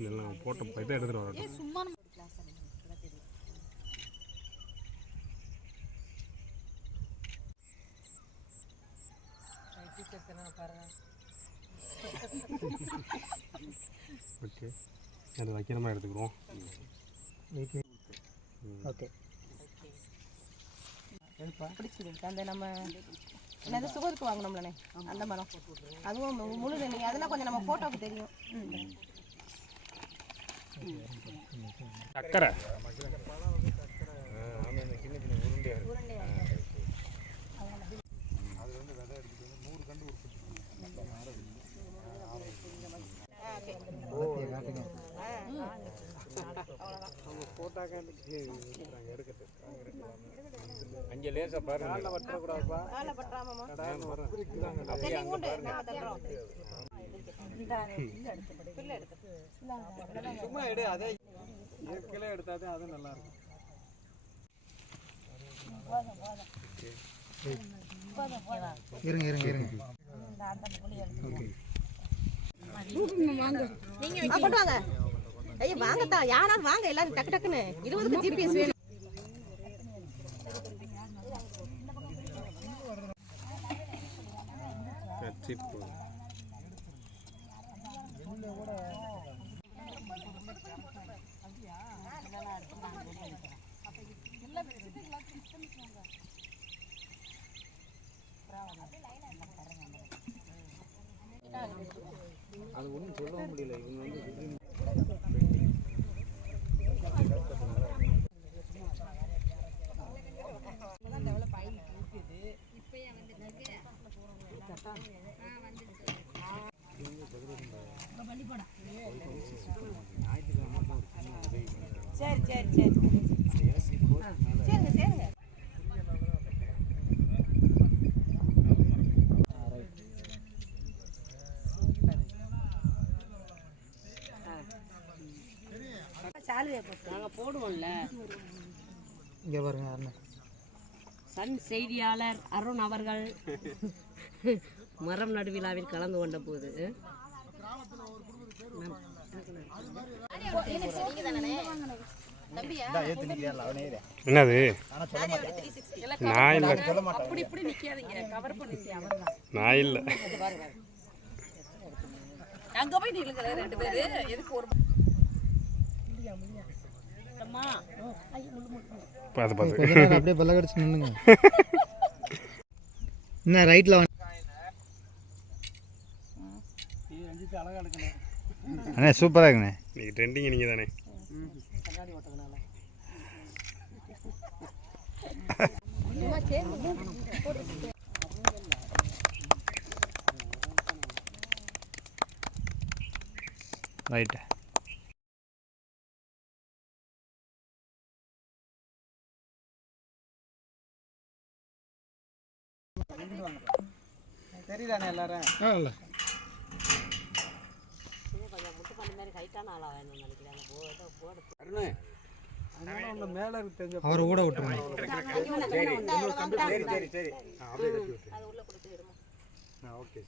இதெல்லாம் போட்டோ இதை எடுத்துட்டு வரட்டும். சும்மா ஓகே, அது வைக்கணுமா எடுத்துக்கிறோம். ஓகே, பிடிச்சிருக்கு. அந்த நம்ம என்னது சுகருக்கு வாங்கினோம்லண்ணே அந்த மரம், அதுவும் முழு நீங்கள் அதெல்லாம் கொஞ்சம் நம்ம ஃபோட்டோவுக்கு தெரியும். சக்கரை அங்கே லேசா பாருங்க, பற்றக்கூடாதுப்பா. சும்மா எடு, அதே இயற்கையில எடுத்தாதே அது நல்லா இருக்கும். இருங்க இருங்க இருங்க. நீங்க கொண்டு வாங்க. ஐயா வாங்கத்தான், யாராவது வாங்க, எல்லாரும் டக்கு டக்குன்னு 20க்கு ஜிபிஎஸ் வேணும். அது ஒன்றும் சொல்லவும் முடியல. இவங்க வந்து சரி சரி சரி சரிங்க சரிங்க. நாங்கள் போடுவோம்ல. இங்கே பாருங்க அண்ணன் சன் செய்தியாளர் அருண் அவர்கள் மரம் நடு விழாவில் கலந்து கொண்ட போது என்னது நான் இல்லை, அப்படி இப்படி நிக்காதீங்க, கவர் பண்ணிச்சு நான் இல்லை. அங்க போய் நில்லுங்க ரெண்டு பேரு. எதுக்கு ஒரு பார்த்து பார்த்து அப்படியே பல்ல கடிச்சு நின்னுங்க. என்ன ரைட்ல அண்ணே சூப்பராக இருக்குண்ணே. நீங்கள் ட்ரெண்டிங் நீங்கள் தானே. ரைட்டு தெரியுதானே எல்லாரும்? இல்லை அவரை கூட விட்டுருங்க. ஓகே.